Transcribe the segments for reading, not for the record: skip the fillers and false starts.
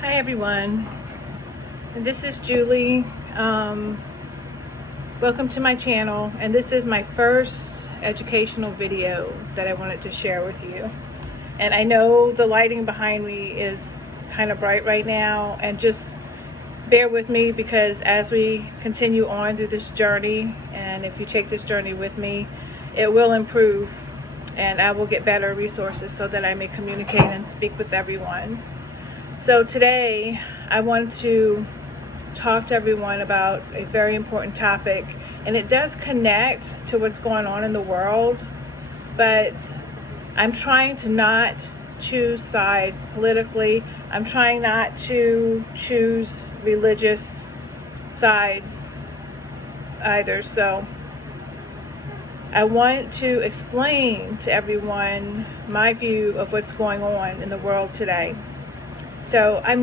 Hi everyone, this is Julie. Welcome to my channel, and this is my first educational video that I wanted to share with you. And I know the lighting behind me is kind of bright right now, and just bear with me because as we continue on through this journey, and if you take this journey with me, it will improve and I will get better resources so that I may communicate and speak with everyone. So today I want to talk to everyone about a very important topic, and it does connect to what's going on in the world, but I'm trying to not choose sides politically. I'm trying not to choose religious sides either. So I want to explain to everyone my view of what's going on in the world today. So I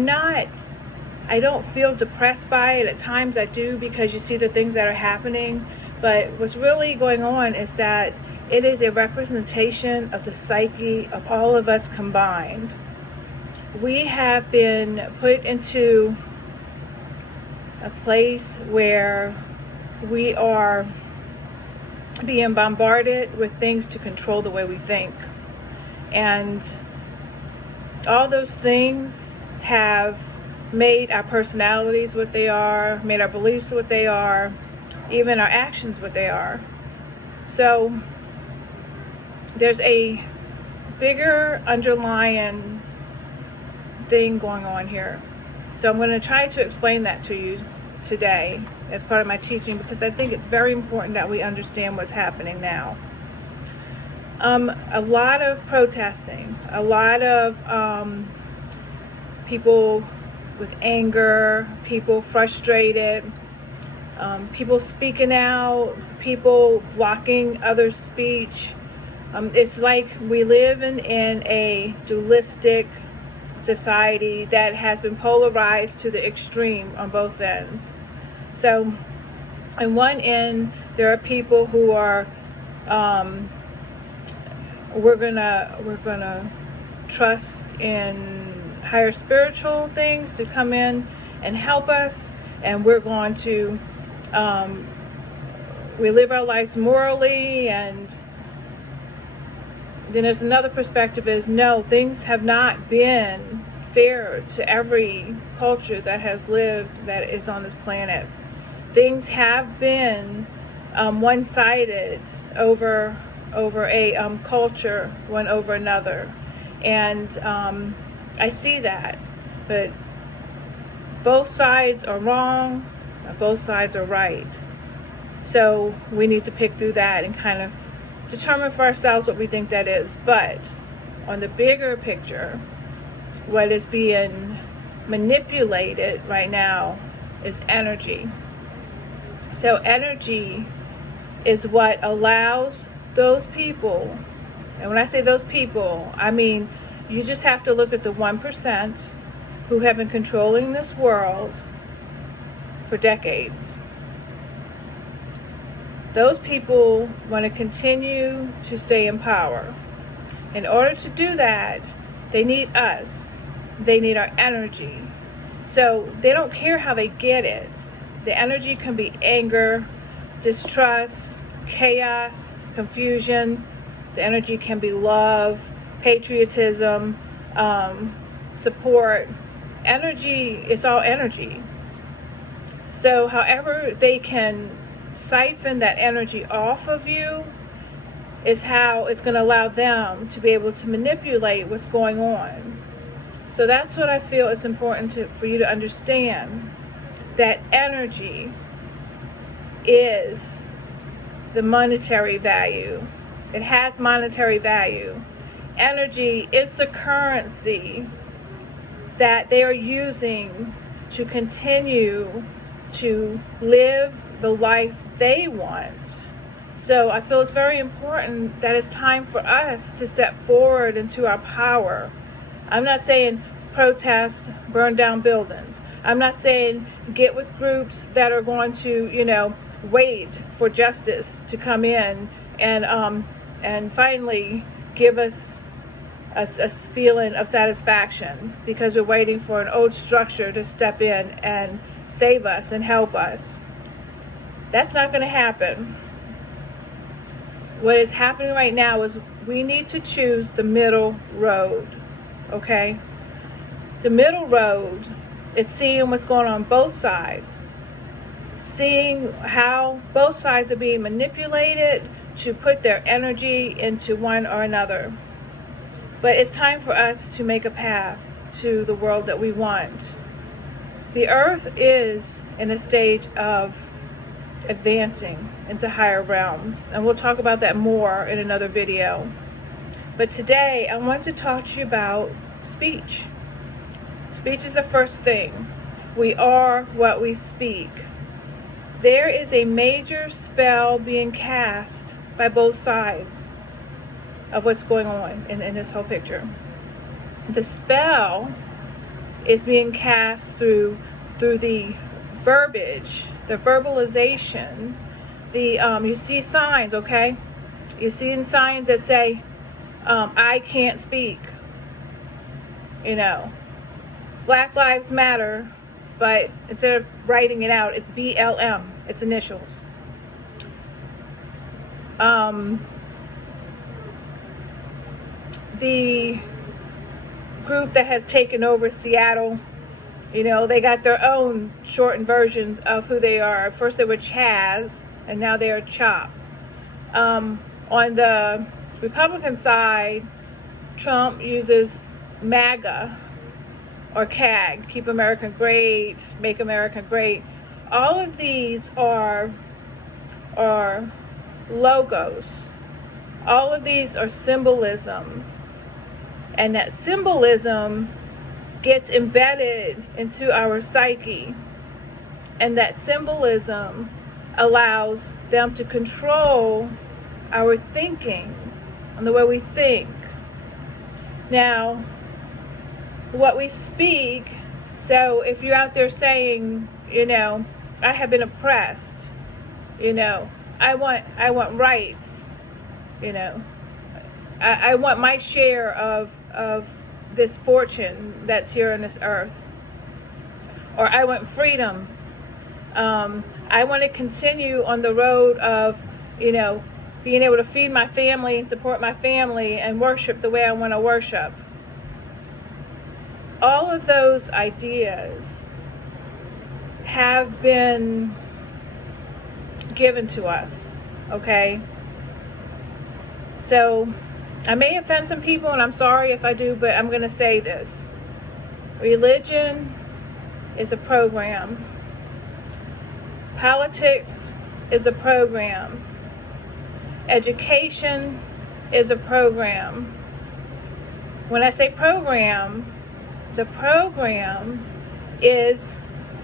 don't feel depressed by it. At times I do, because you see the things that are happening, but what's really going on is that it is a representation of the psyche of all of us combined. We have been put into a place where we are being bombarded with things to control the way we think, and all those things have made our personalities what they are, made our beliefs what they are, even our actions what they are. So there's a bigger underlying thing going on here. So I'm going to try to explain that to you today as part of my teaching, because I think it's very important that we understand what's happening now. A lot of protesting, a lot of people with anger, people frustrated, people speaking out, people blocking others' speech. It's like we live in a dualistic society that has been polarized to the extreme on both ends. So on one end, there are people who are we're gonna trust in higher spiritual things to come in and help us, and we're going to we live our lives morally. And then there's another perspective, is no, things have not been fair to every culture that has lived, that is on this planet. Things have been one-sided over a culture, one over another, and I see that, but both sides are wrong, both sides are right. So we need to pick through that and kind of determine for ourselves what we think that is. But on the bigger picture, what is being manipulated right now is energy. So energy is what allows those people, and when I say those people, I mean you just have to look at the 1% who have been controlling this world for decades. Those people want to continue to stay in power. In order to do that, they need us. They need our energy. So they don't care how they get it. The energy can be anger, distrust, chaos, confusion. The energy can be love, patriotism, support. Energy is all energy. So however they can siphon that energy off of you is how it's going to allow them to be able to manipulate what's going on. So that's what I feel is important for you to understand, that energy is the monetary value. It has monetary value. Energy is the currency that they are using to continue to live the life they want. So I feel it's very important that it's time for us to step forward into our power. I'm not saying protest, burn down buildings. I'm not saying get with groups that are going to, wait for justice to come in and finally give us a feeling of satisfaction because we're waiting for an old structure to step in and save us and help us. That's not going to happen. What is happening right now is we need to choose the middle road, okay? The middle road is seeing what's going on both sides, seeing how both sides are being manipulated to put their energy into one or another. But it's time for us to make a path to the world that we want. The earth is in a stage of advancing into higher realms, and we'll talk about that more in another video. But today I want to talk to you about speech. Speech is the first thing. We are what we speak. There is a major spell being cast by both sides of what's going on in this whole picture. The spell is being cast through the verbiage, the verbalization, you see signs, okay? You see signs that say, I can't speak, you know, Black Lives Matter, but instead of writing it out, it's BLM, it's initials. The group that has taken over Seattle, you know, they got their own shortened versions of who they are. First they were Chaz, and now they are CHOP. On the Republican side, Trump uses MAGA or CAG, Keep America Great, Make America Great. All of these are logos. All of these are symbolism. And that symbolism gets embedded into our psyche. And that symbolism allows them to control our thinking and the way we think. Now, what we speak, so if you're out there saying, you know, I have been oppressed, you know, I want rights, you know, I want my share of this fortune that's here on this earth, or I want freedom. I want to continue on the road of, you know, being able to feed my family and support my family and worship the way I want to worship. All of those ideas have been given to us, okay? So I may offend some people, and I'm sorry if I do, but I'm going to say this. Religion is a program. Politics is a program. Education is a program. When I say program, the program is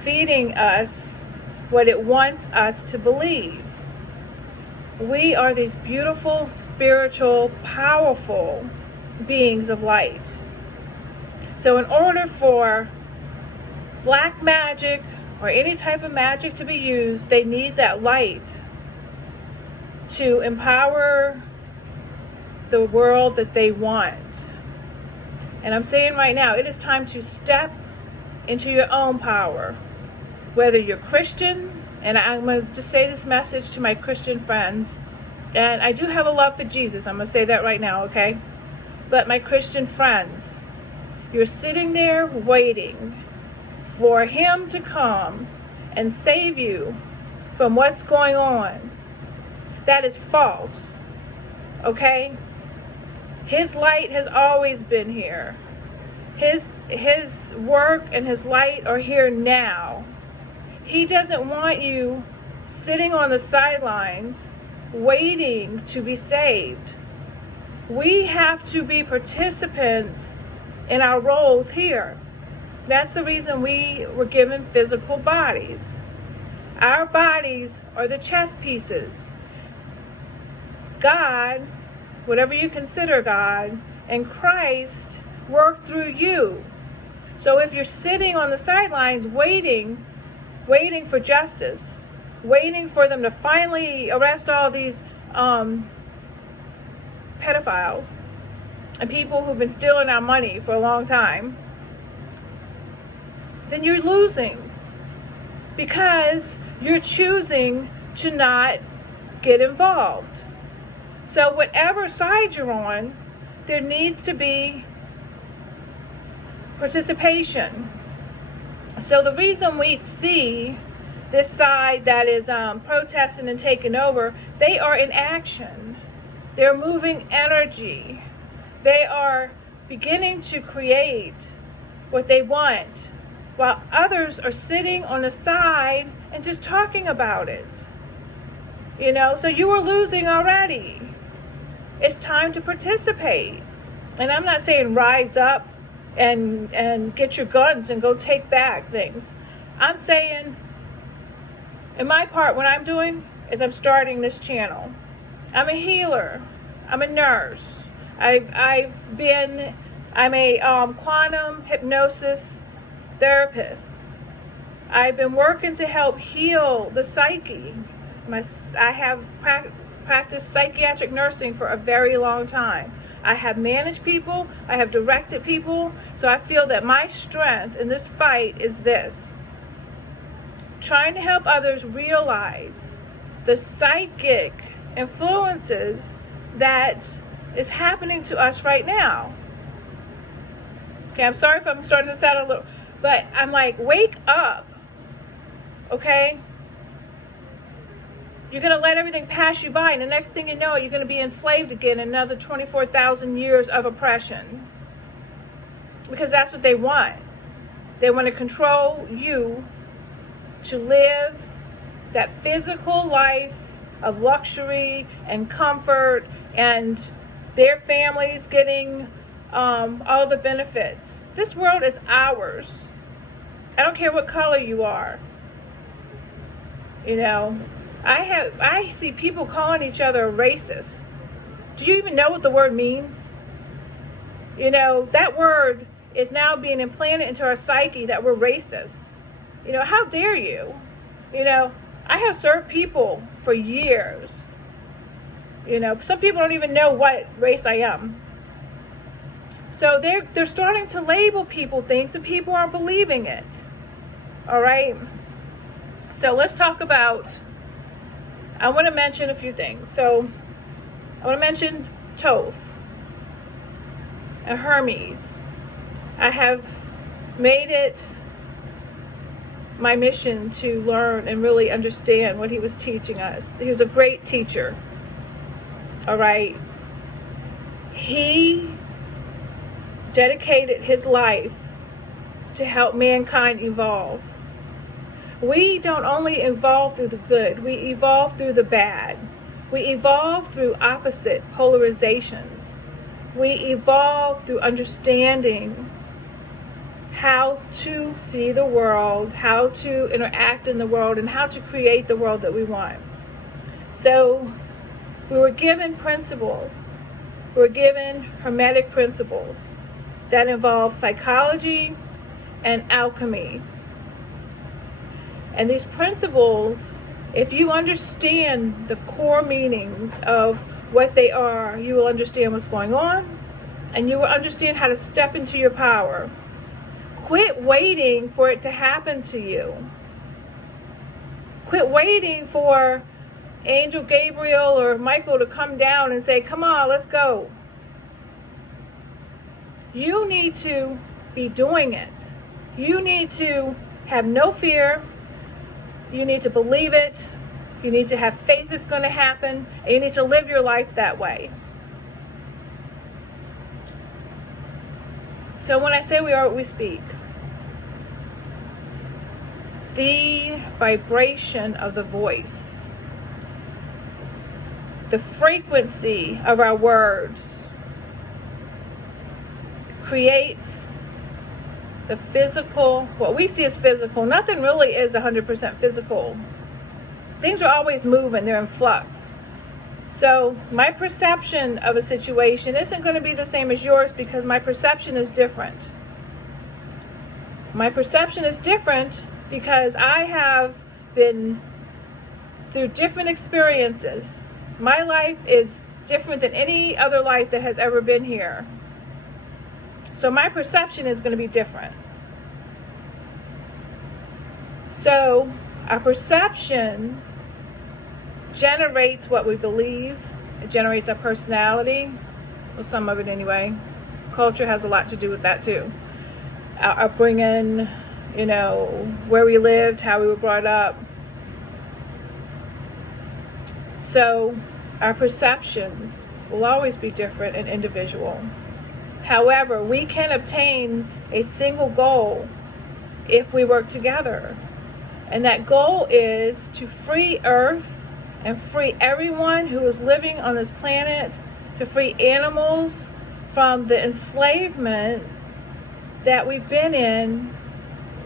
feeding us what it wants us to believe. We are these beautiful, spiritual, powerful beings of light. So in order for black magic or any type of magic to be used, they need that light to empower the world that they want. And I'm saying right now, it is time to step into your own power. Whether you're Christian, and I'm going to just say this message to my Christian friends, and I do have a love for Jesus, I'm going to say that right now, okay? But my Christian friends, you're sitting there waiting for him to come and save you from what's going on. That is false, okay? His light has always been here. His work and his light are here now. He doesn't want you sitting on the sidelines waiting to be saved. We have to be participants in our roles here. That's the reason we were given physical bodies. Our bodies are the chess pieces. God, whatever you consider God, and Christ work through you. So if you're sitting on the sidelines waiting for justice, waiting for them to finally arrest all these pedophiles and people who've been stealing our money for a long time, then you're losing, because you're choosing to not get involved. So whatever side you're on, there needs to be participation. So the reason we see this side that is protesting and taking over, they are in action. They're moving energy. They are beginning to create what they want, while others are sitting on the side and just talking about it. You know, so you are losing already. It's time to participate. And I'm not saying rise up and get your guns and go take back things. I'm saying, in my part, what I'm doing is I'm starting this channel. I'm a healer. I'm a nurse. I'm a quantum hypnosis therapist. I've been working to help heal the psyche. I have practiced psychiatric nursing for a very long time. I have managed people. I have directed people. So I feel that my strength in this fight is this: trying to help others realize the psychic influences that is happening to us right now. Okay, I'm sorry if I'm starting to sound a little, but I'm like, wake up, okay? You're going to let everything pass you by, and the next thing you know, you're going to be enslaved again in another 24,000 years of oppression. Because that's what they want. They want to control you to live that physical life of luxury and comfort, and their families getting all the benefits. This world is ours. I don't care what color you are. You know, I see people calling each other racist. Do you even know what the word means? You know, that word is now being implanted into our psyche that we're racist. You know, how dare you? You know, I have served people for years. You know, some people don't even know what race I am. So they're starting to label people things, and people aren't believing it. All right? So let's talk about, I want to mention a few things. So I want to mention Thoth and Hermes. I have made it my mission to learn and really understand what he was teaching us. He was a great teacher. All right. He dedicated his life to help mankind evolve. We don't only evolve through the good, we evolve through the bad. We evolve through opposite polarizations. We evolve through understanding how to see the world, how to interact in the world, and how to create the world that we want. So we were given principles. We were given Hermetic principles that involve psychology and alchemy. And these principles, if you understand the core meanings of what they are, you will understand what's going on, and you will understand how to step into your power. Quit waiting for it to happen to you. Quit waiting for Angel Gabriel or Michael to come down and say, come on, let's go. You need to be doing it. You need to have no fear. You need to believe it. You need to have faith it's going to happen. And you need to live your life that way. So when I say we are what we speak, the vibration of the voice, the frequency of our words creates the physical, what we see as physical. Nothing really is 100% physical. Things are always moving, they're in flux. So my perception of a situation isn't going to be the same as yours, because my perception is different. My perception is different because I have been through different experiences. My life is different than any other life that has ever been here. So my perception is going to be different. So our perception generates what we believe. It generates our personality, well, some of it anyway. Culture has a lot to do with that too. Our upbringing, you know, where we lived, how we were brought up. So our perceptions will always be different and individual. However, we can obtain a single goal if we work together. And that goal is to free Earth and free everyone who is living on this planet, to free animals from the enslavement that we've been in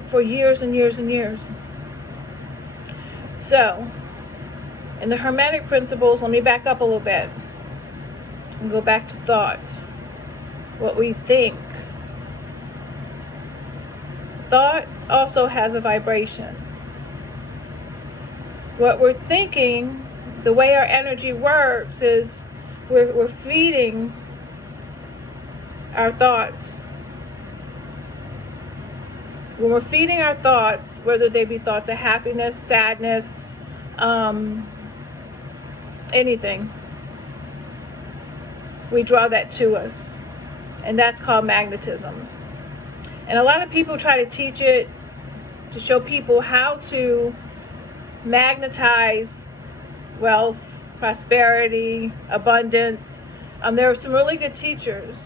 for years and years and years. So, in the Hermetic principles, let me back up a little bit and go back to thought. What we think. Thought also has a vibration. What we're thinking, the way our energy works is we're feeding our thoughts. When we're feeding our thoughts, whether they be thoughts of happiness, sadness, anything, we draw that to us. And that's called magnetism. And a lot of people try to teach it to show people how to magnetize wealth, prosperity, abundance. There are some really good teachers,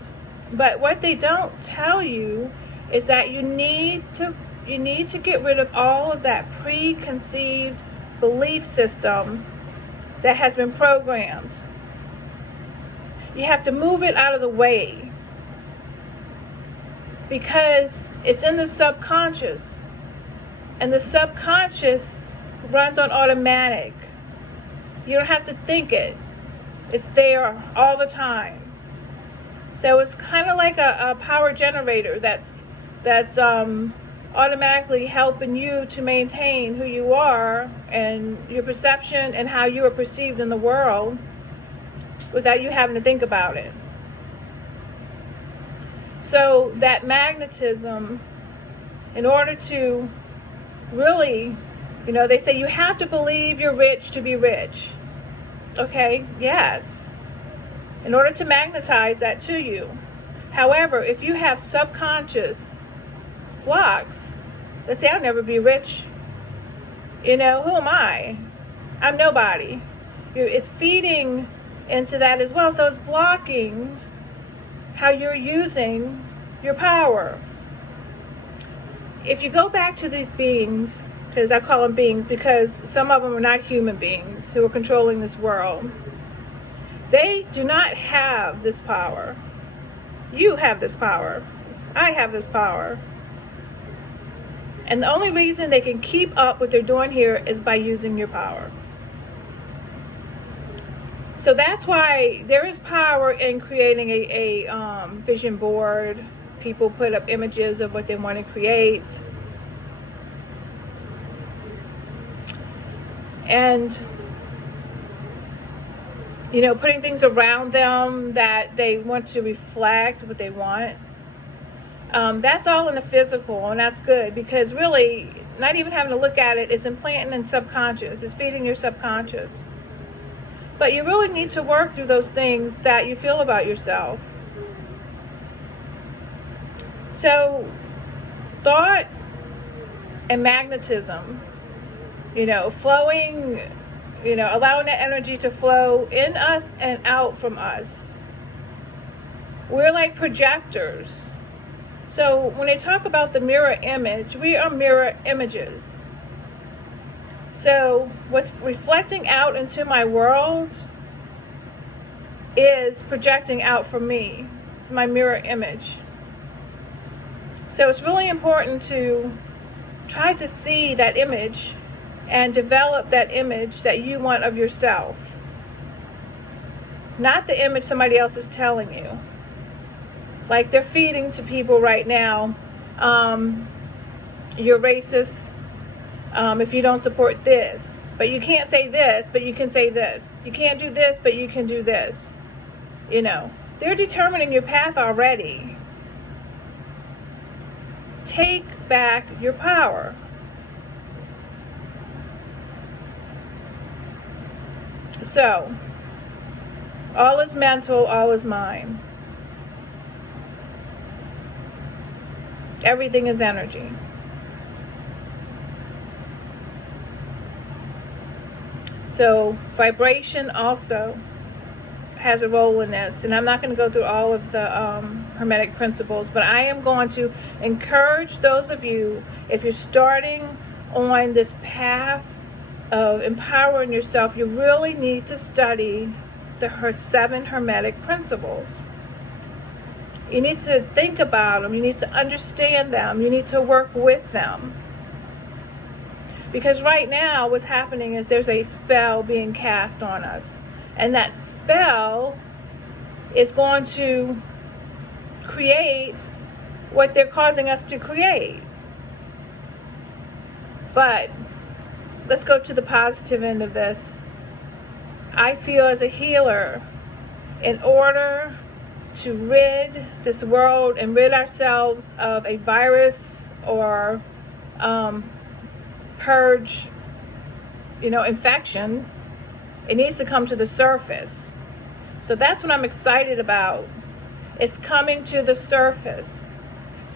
but what they don't tell you is that you need to get rid of all of that preconceived belief system that has been programmed. You have to move it out of the way because it's in the subconscious, and the subconscious runs on automatic. You don't have to think it. It's there all the time. So it's kind of like a power generator that's automatically helping you to maintain who you are and your perception and how you are perceived in the world without you having to think about it. So that magnetism, in order to really, you know, they say you have to believe you're rich to be rich. Okay, yes. In order to magnetize that to you. However, if you have subconscious blocks that say, I'll never be rich. You know, who am I? I'm nobody. It's feeding into that as well. So it's blocking how you're using your power. If you go back to these beings, because I call them beings because some of them are not human beings who are controlling this world, they do not have this power. You have this power. I have this power. And the only reason they can keep up what they're doing here is by using your power. So that's why there is power in creating a vision board. People put up images of what they want to create. And, you know, putting things around them that they want to reflect what they want. That's all in the physical, and that's good because really, not even having to look at it, it's implanting in subconscious. It's feeding your subconscious. But you really need to work through those things that you feel about yourself. So, thought and magnetism, you know, flowing, you know, allowing that energy to flow in us and out from us. We're like projectors. So when they talk about the mirror image, we are mirror images. So what's reflecting out into my world is projecting out from me. It's my mirror image. So it's really important to try to see that image and develop that image that you want of yourself. Not the image somebody else is telling you. Like they're feeding to people right now, you're racist if you don't support this. But you can't say this, but you can say this. You can't do this, but you can do this. You know, they're determining your path already. take back your power. So, all is mental, all is mind. Everything is energy. So, vibration also has a role in this, and I'm not going to go through all of the Hermetic principles, but I am going to encourage those of you, if you're starting on this path of empowering yourself, you really need to study the 7 Hermetic principles. You need to think about them, you need to understand them, you need to work with them. Because right now what's happening is there's a spell being cast on us. And that spell is going to create what they're causing us to create. But let's go to the positive end of this. I feel as a healer, in order to rid this world and rid ourselves of a virus or purge, infection, it needs to come to the surface. So that's what I'm excited about. It's coming to the surface.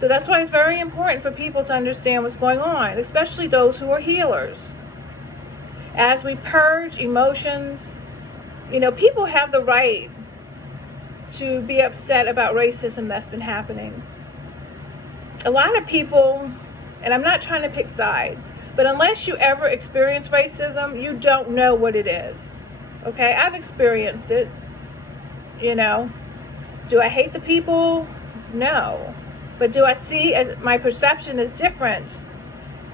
So that's why it's very important for people to understand what's going on, especially those who are healers. As we purge emotions, people have the right to be upset about racism that's been happening. A lot of people, and I'm not trying to pick sides, but unless you ever experience racism, you don't know what it is. Okay, I've experienced it. Do I hate the people? No. But do I see my perception is different?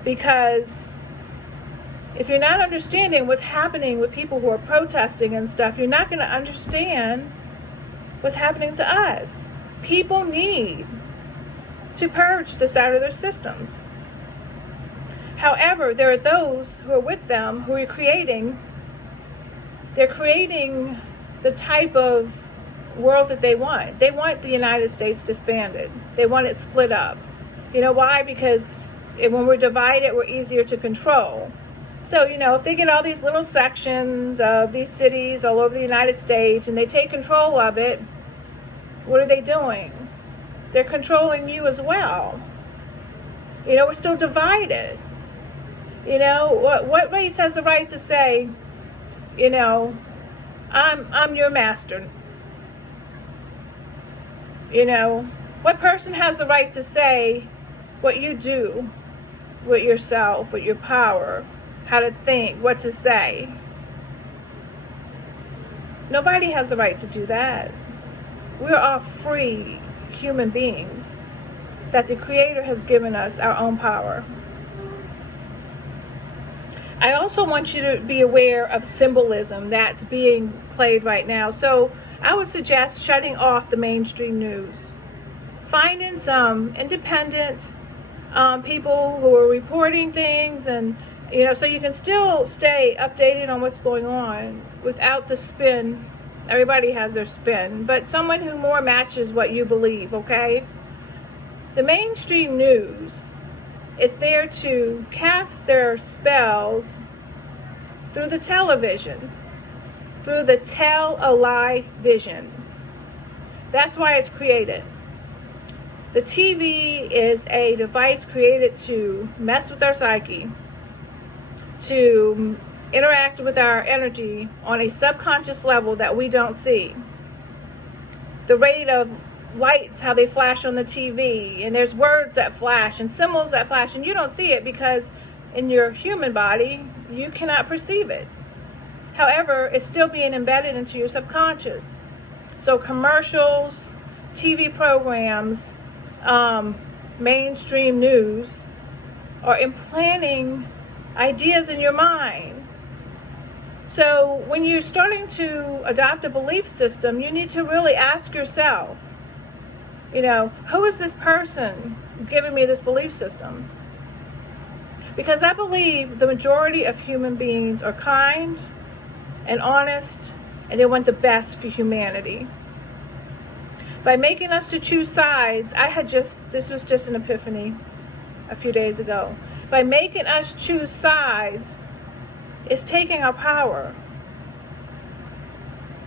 Because if you're not understanding what's happening with people who are protesting and stuff, you're not going to understand what's happening to us. People need to purge this out of their systems. However, there are those who are with them who are creating the type of world that they want. They want the United States disbanded. They want it split up. You know why? Because when we're divided, we're easier to control. So, if they get all these little sections of these cities all over the United States and they take control of it, what are they doing? They're controlling you as well. We're still divided. What race has the right to say, I'm your master? What person has the right to say what you do with yourself, with your power, how to think, what to say? Nobody has the right to do that. We're all free human beings that the Creator has given us our own power. I also want you to be aware of symbolism that's being played right now. So I would suggest shutting off the mainstream news. Finding some independent people who are reporting things, and so you can still stay updated on what's going on without the spin. Everybody has their spin, but someone who more matches what you believe, okay? The mainstream news is there to cast their spells through the television, through the tell-a-lie vision. That's why it's created. The TV is a device created to mess with our psyche, to interact with our energy on a subconscious level that we don't see. The rate of lights, how they flash on the TV, and there's words that flash and symbols that flash, and you don't see it because in your human body you cannot perceive it. However, it's still being embedded into your subconscious. So commercials, TV programs, mainstream news are implanting ideas in your mind. So when you're starting to adopt a belief system, you need to really ask yourself, who is this person giving me this belief system? Because I believe the majority of human beings are kind and honest, and they want the best for humanity. By making us to choose sides, this was just an epiphany. a few days ago. By making us choose sides, it's taking our power.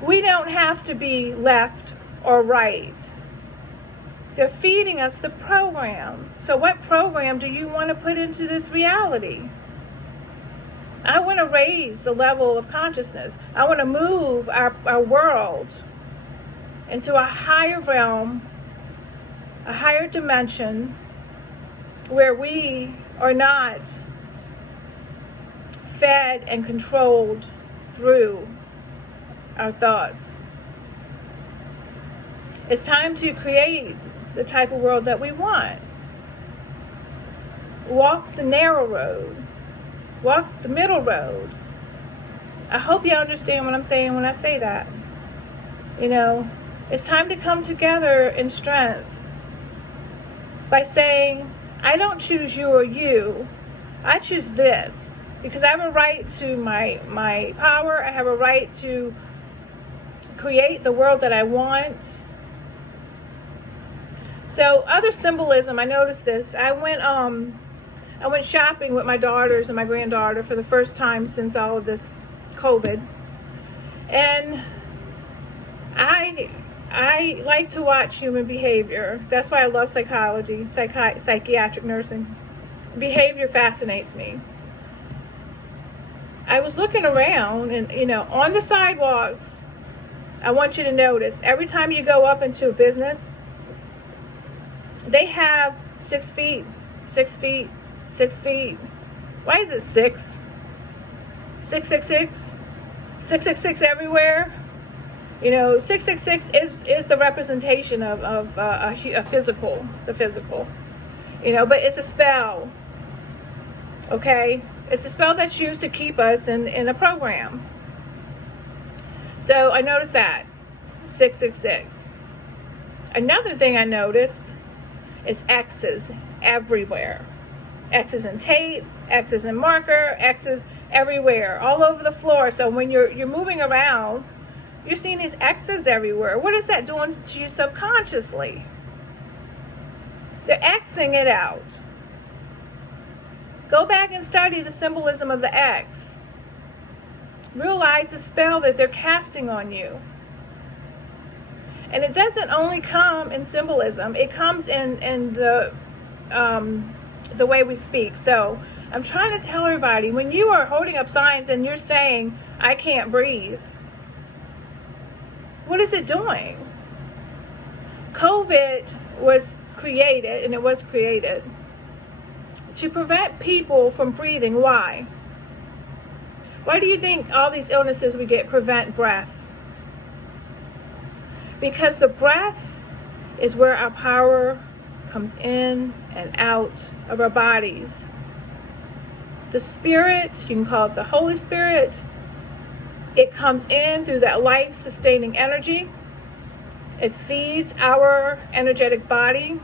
We don't have to be left or right. They're feeding us the program. So what program do you want to put into this reality? I want to raise the level of consciousness. I want to move our world into a higher realm, a higher dimension, where we are not fed and controlled through our thoughts. It's time to create the type of world that we want. Walk the narrow road. Walk the middle road. I hope you understand what I'm saying when I say that. You know, it's time to come together in strength by saying, I don't choose you or you. I choose this. Because I have a right to my power. I have a right to create the world that I want. So other symbolism, I noticed this. I went shopping with my daughters and my granddaughter for the first time since all of this COVID. And I like to watch human behavior. That's why I love psychology, psychiatric nursing. Behavior fascinates me. I was looking around and, you know, on the sidewalks, I want you to notice, every time you go up into a business, they have 6 feet, 6 feet, 6 feet. Why is it 6? 666? 666 everywhere? You know, 666 is the representation of a physical, the physical. You know, but it's a spell. Okay? It's a spell that's used to keep us in a program. So I noticed that. 666. Another thing I noticed is X's everywhere. X's in tape, X's in marker, X's everywhere, all over the floor. So when you're moving around, you're seeing these X's everywhere. What is that doing to you subconsciously? They're Xing it out. Go back and study the symbolism of the X. Realize the spell that they're casting on you. And it doesn't only come in symbolism. It comes in the way we speak. So I'm trying to tell everybody, when you are holding up signs and you're saying, I can't breathe, what is it doing? COVID was created, and it was created to prevent people from breathing. Why? Why do you think all these illnesses we get prevent breath? Because the breath is where our power comes in and out of our bodies. The Spirit, you can call it the Holy Spirit, it comes in through that life-sustaining energy. It feeds our energetic body.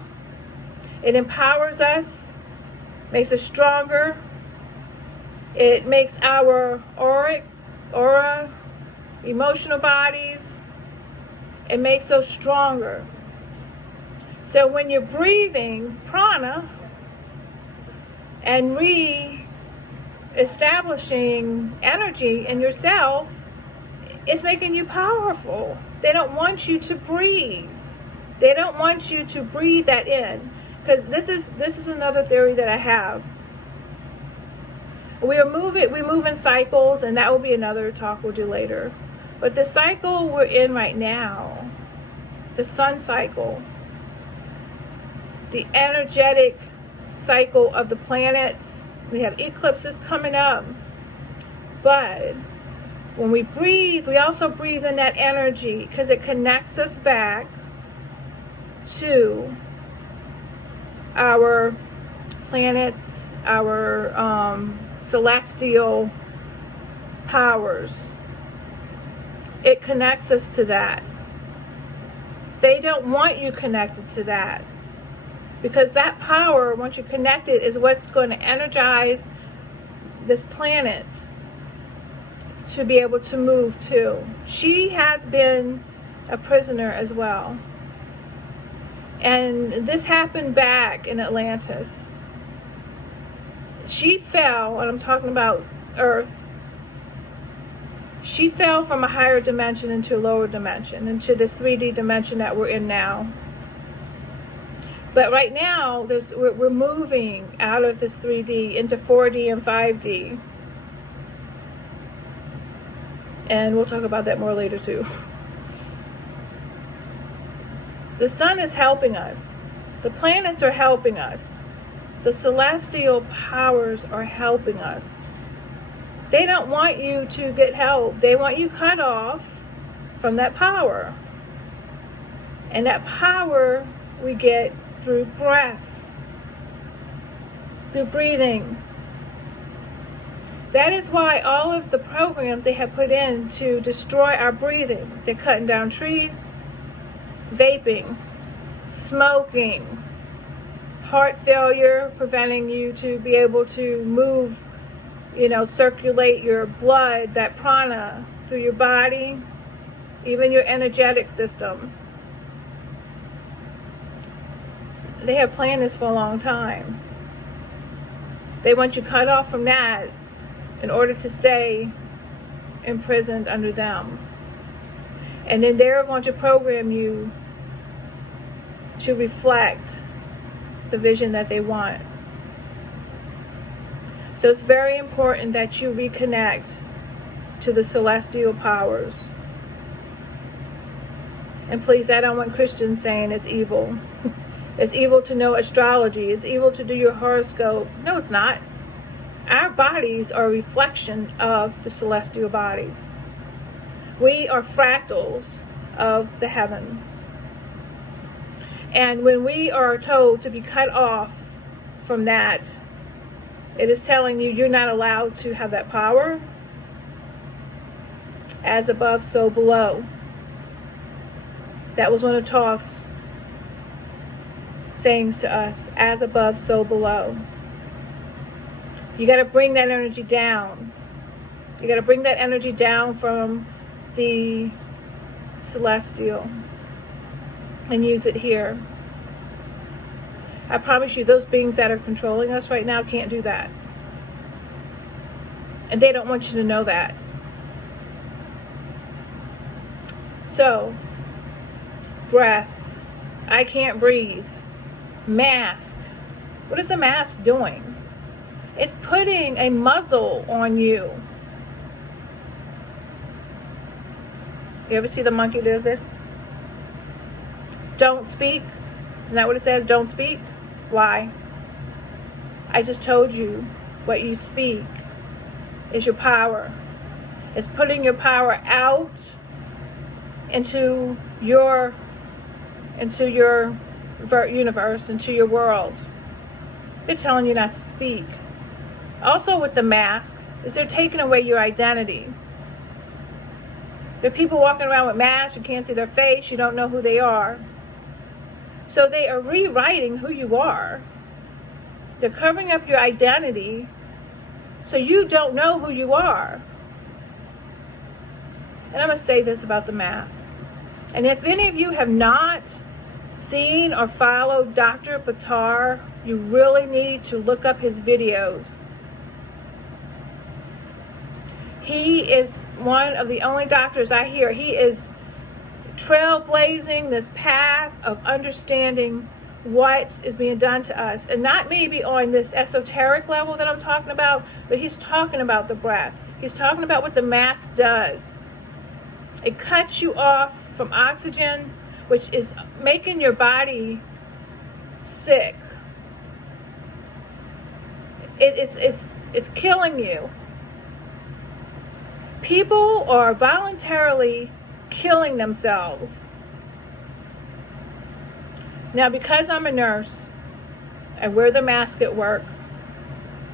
It empowers us, makes us stronger. It makes our aura, emotional bodies, it makes us stronger. So when you're breathing prana and re-establishing energy in yourself, it's making you powerful. They don't want you to breathe. They don't want you to breathe that in. Because this is another theory that I have. We move in cycles, and that will be another talk we'll do later. But the cycle we're in right now, the sun cycle, the energetic cycle of the planets, we have eclipses coming up. But when we breathe, we also breathe in that energy because it connects us back to our planets, our celestial powers. It connects us to that. They don't want you connected to that, because that power, once you're connected, is what's going to energize this planet to be able to move to. She has been a prisoner as well. And this happened back in Atlantis. She fell, and I'm talking about Earth. She fell from a higher dimension into a lower dimension, into this 3D dimension that we're in now. But right now, we're moving out of this 3D into 4D and 5D. And we'll talk about that more later too. The sun is helping us. The planets are helping us. The celestial powers are helping us. They don't want you to get help. They want you cut off from that power. And that power we get through breath, through breathing. That is why all of the programs they have put in to destroy our breathing, they're cutting down trees, vaping, smoking, heart failure, preventing you to be able to move, circulate your blood, that prana, through your body, even your energetic system. They have planned this for a long time. They want you cut off from that in order to stay imprisoned under them. And then they're going to program you to reflect the vision that they want. So it's very important that you reconnect to the celestial powers. And please, I don't want Christians saying it's evil. It's evil to know astrology. It's evil to do your horoscope. No, it's not. Our bodies are a reflection of the celestial bodies. We are fractals of the heavens. And when we are told to be cut off from that, it is telling you you're not allowed to have that power. As above, so below. That was one of Thoth's sayings to us. As above, so below. You got to bring that energy down. You got to bring that energy down from the celestial and use it here. I promise you, those beings that are controlling us right now can't do that. And they don't want you to know that. So, breath. I can't breathe. Mask. What is the mask doing? It's putting a muzzle on you. You ever see the monkey does it? Don't speak. Isn't that what it says? Don't speak. Why? I just told you what you speak is your power. It's putting your power out into your universe, into your world. They're telling you not to speak. Also with the mask, is they're taking away your identity. There are people walking around with masks, you can't see their face, you don't know who they are. So they are rewriting who you are. They're covering up your identity so you don't know who you are. And I'm going to say this about the mask. And if any of you have not seen or followed Dr. Buttar, you really need to look up his videos. He is one of the only doctors I hear. He is trailblazing this path of understanding what is being done to us. And not maybe on this esoteric level that I'm talking about, but he's talking about the breath. He's talking about what the mask does. It cuts you off from oxygen, which is making your body sick. It's killing you. People are voluntarily killing themselves. Now, because I'm a nurse, I wear the mask at work.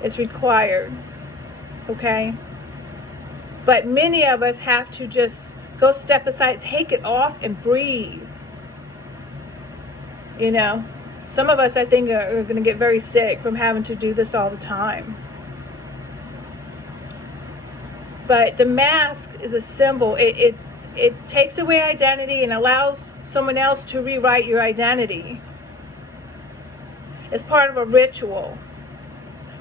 It's required, okay? But many of us have to just go step aside, take it off and breathe. You know, some of us, I think, are going to get very sick from having to do this all the time. But the mask is a symbol. It takes away identity and allows someone else to rewrite your identity. It's part of a ritual.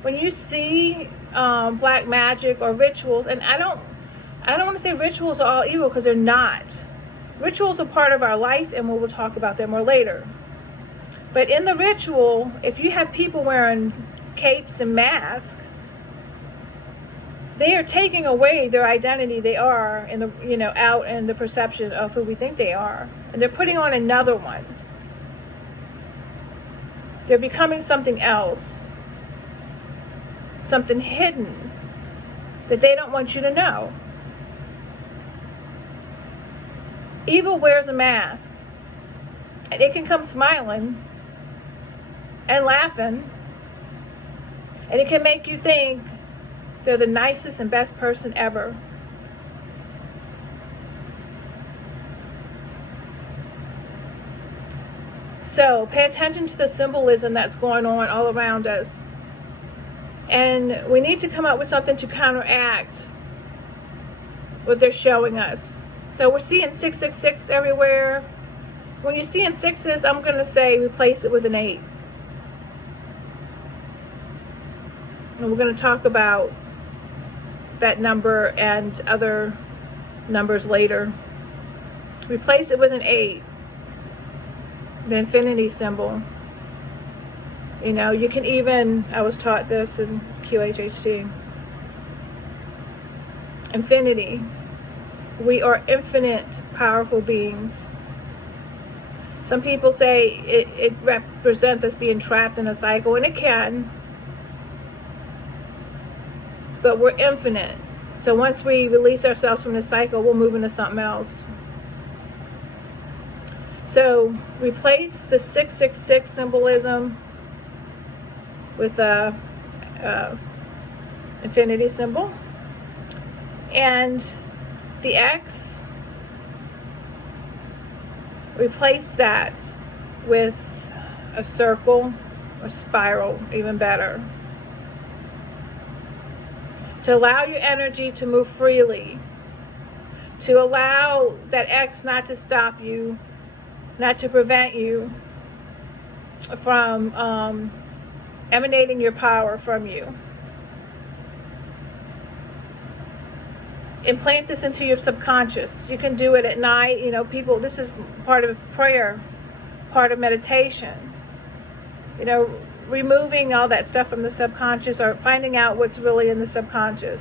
when you see black magic or rituals, and I don't want to say rituals are all evil, because they're not. Rituals are part of our life, and we will talk about them more later. But in the ritual, if you have people wearing capes and masks, they are taking away their identity they are in the, you know, out in the perception of who we think they are, and they're putting on another one. They're becoming something else, something hidden that they don't want you to know. Evil wears a mask, and it can come smiling and laughing, and it can make you think they're the nicest and best person ever. So pay attention to the symbolism that's going on all around us. And we need to come up with something to counteract what they're showing us. So we're seeing 666 everywhere. When you're seeing sixes, I'm going to say replace it with an 8. And we're going to talk about that number and other numbers later. Replace it with an 8. The infinity symbol. You know, you can even, I was taught this in QHHT. Infinity. We are infinite, powerful beings. Some people say it represents us being trapped in a cycle, and it can. But we're infinite. So once we release ourselves from this cycle, we'll move into something else. So replace the 666 symbolism with the infinity symbol. And the X, replace that with a circle or spiral, even better. To allow your energy to move freely. To allow that X not to stop you, not to prevent you from emanating your power from you. Implant this into your subconscious. You can do it at night. You know, people, this is part of prayer, part of meditation. You know, removing all that stuff from the subconscious, or finding out what's really in the subconscious.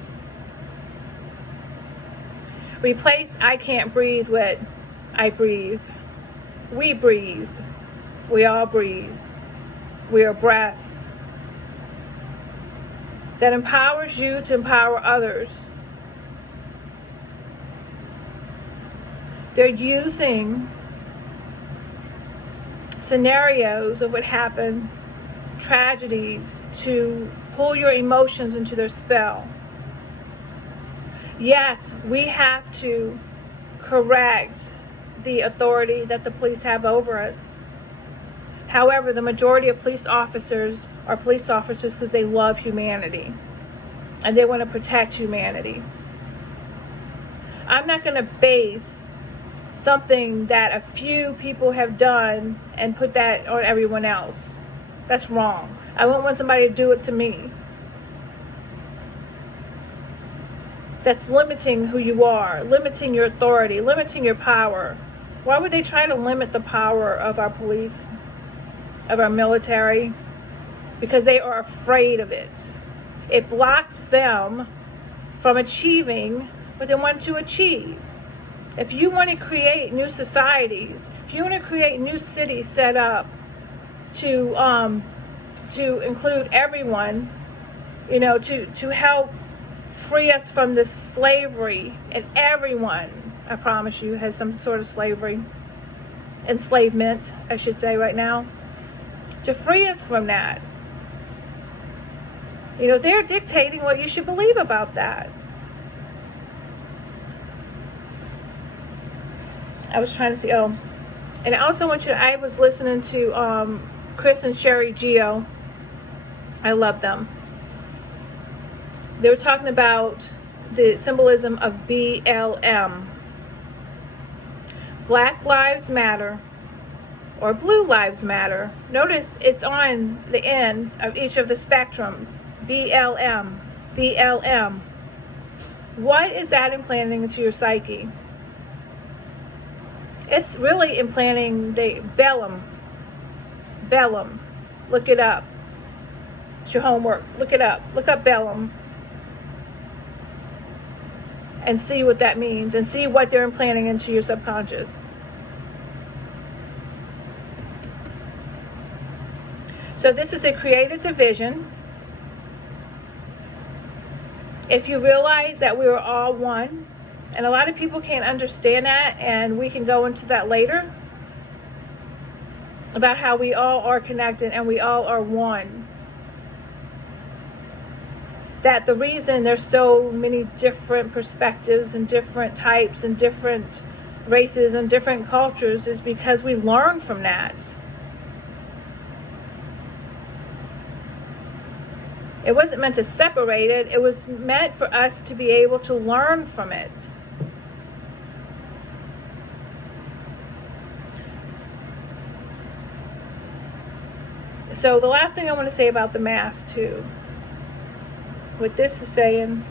Replace I can't breathe with I breathe. We breathe. We all breathe. We are breath. That empowers you to empower others. They're using scenarios of what happened, tragedies, to pull your emotions into their spell. Yes, we have to correct the authority that the police have over us. However, the majority of police officers are police officers because they love humanity and they want to protect humanity. I'm not going to base something that a few people have done and put that on everyone else. That's wrong. I wouldn't want somebody to do it to me. That's limiting who you are, limiting your authority, limiting your power. Why would they try to limit the power of our police, of our military? Because they are afraid of it. It blocks them from achieving what they want to achieve. If you want to create new societies, if you want to create new cities set up to include everyone, you know, to help free us from this slavery, and everyone, I promise you, has some sort of slavery, enslavement, I should say right now, to free us from that. You know, they're dictating what you should believe about that. I was trying to see, and I also want you to, I was listening to Chris and Sherry Geo. I love them. They were talking about the symbolism of BLM. Black Lives Matter or Blue Lives Matter. Notice it's on the ends of each of the spectrums. BLM, BLM. What is that implanting into your psyche? It's really implanting the Bellum. Bellum. Look it up. It's your homework. Look it up. Look up Bellum. And see what that means. And see what they're implanting into your subconscious. So this is a created division. If you realize that we are all one, and a lot of people can't understand that, and we can go into that later, about how we all are connected and we all are one. That the reason there's so many different perspectives and different types and different races and different cultures is because we learn from that. It wasn't meant to separate it. It was meant for us to be able to learn from it. So the last thing I want to say about the mask too. What this is saying,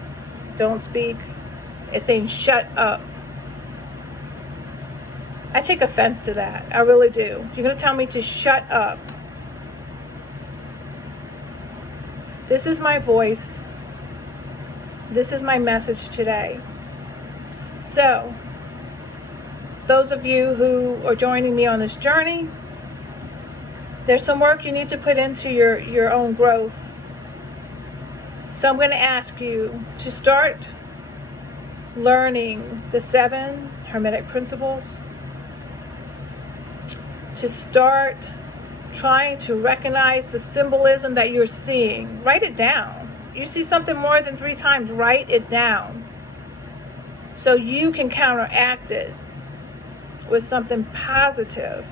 don't speak. It's saying shut up. I take offense to that. I really do. You're going to tell me to shut up. This is my voice. This is my message today. So, those of you who are joining me on this journey, there's some work you need to put into your own growth. So I'm going to ask you to start learning the 7 Hermetic principles, to start trying to recognize the symbolism that you're seeing. Write it down. You see something more than 3 times, write it down so you can counteract it with something positive.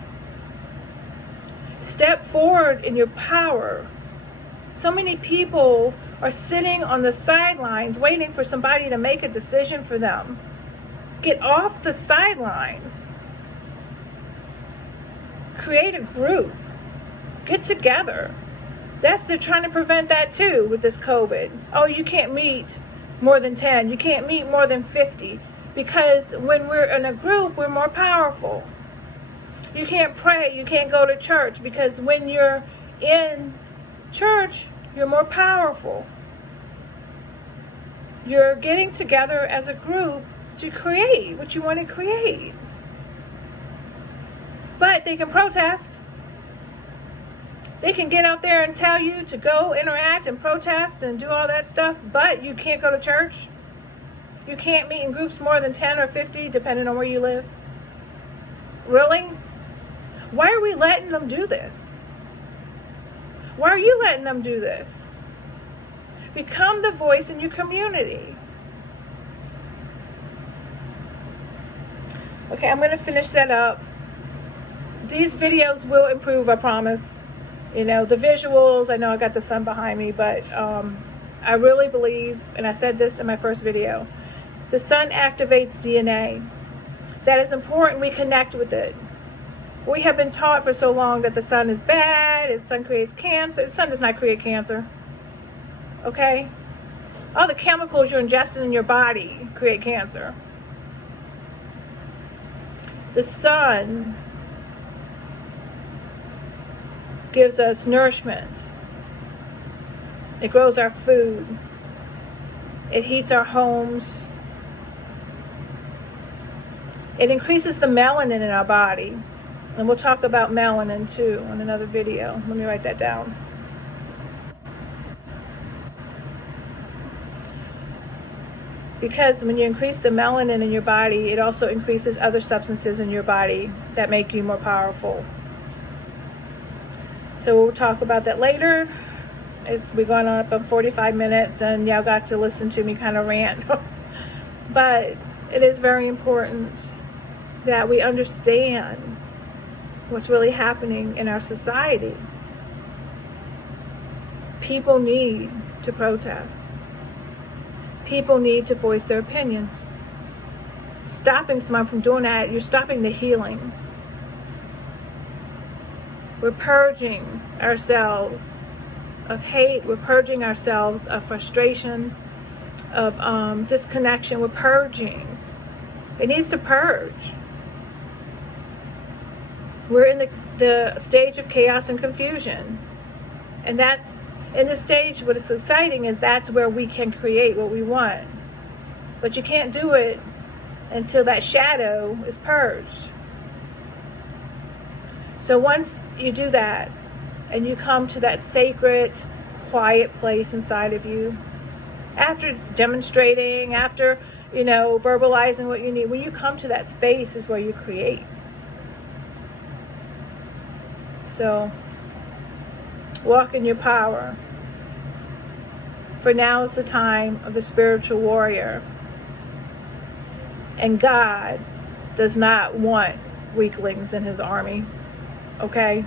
Step forward in your power. So many people are sitting on the sidelines waiting for somebody to make a decision for them. Get off the sidelines. Create a group. Get together. They're trying to prevent that too with this COVID. Oh, you can't meet more than 10. You can't meet more than 50. Because when we're in a group, we're more powerful. You can't pray. You can't go to church. Because when you're in church, you're more powerful. You're getting together as a group to create what you want to create. But they can protest. They can get out there and tell you to go interact and protest and do all that stuff, but you can't go to church. You can't meet in groups more than 10 or 50, depending on where you live. Really? Why are we letting them do this? Why are you letting them do this? Become the voice in your community. Okay, I'm going to finish that up. These videos will improve, I promise. You know, the visuals, I know I got the sun behind me, but I really believe, and I said this in my first video, the sun activates DNA. That is important we connect with it. We have been taught for so long that the sun is bad, the sun creates cancer. The sun does not create cancer. Okay? All the chemicals you're ingesting in your body create cancer. The sun gives us nourishment. It grows our food. It heats our homes. It increases the melanin in our body. And we'll talk about melanin too in another video. Let me write that down. Because when you increase the melanin in your body, it also increases other substances in your body that make you more powerful. So we'll talk about that later. We're going on up on 45 minutes and y'all got to listen to me kind of rant. But it is very important that we understand what's really happening in our society. People need to protest. People need to voice their opinions. Stopping someone from doing that, you're stopping the healing. We're purging ourselves of hate. We're purging ourselves of frustration, of disconnection. We're purging. It needs to purge. We're in the stage of chaos and confusion. And that's, in this stage, what is exciting is that's where we can create what we want. But you can't do it until that shadow is purged. So once you do that, and you come to that sacred, quiet place inside of you, after demonstrating, after, verbalizing what you need, when you come to that space is where you create. So, walk in your power. For now is the time of the spiritual warrior. And God does not want weaklings in his army. Okay?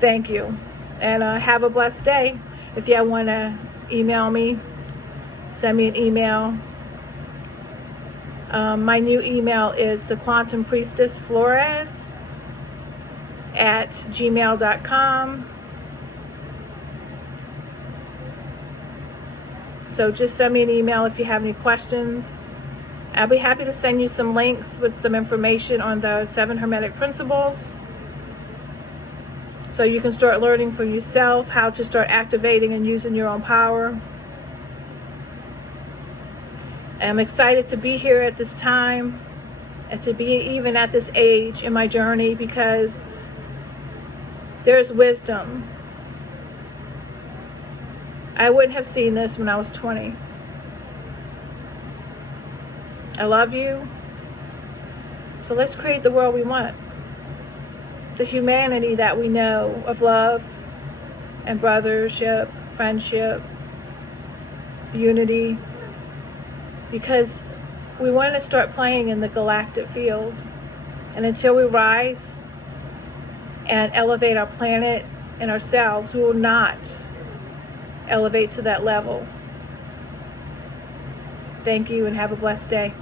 Thank you. And have a blessed day. If you want to email me, send me an email. My new email is thequantumpriestessflores@gmail.com. So just send me an email if you have any questions. I'll be happy to send you some links with some information on the 7 Hermetic Principles, so you can start learning for yourself how to start activating and using your own power. I'm excited to be here at this time and to be even at this age in my journey, because there's wisdom. I wouldn't have seen this when I was 20. I love you. So let's create the world we want. The humanity that we know of love and brothership, friendship, unity. Because we want to start playing in the galactic field. And until we rise and elevate our planet and ourselves, we will not elevate to that level. Thank you and have a blessed day.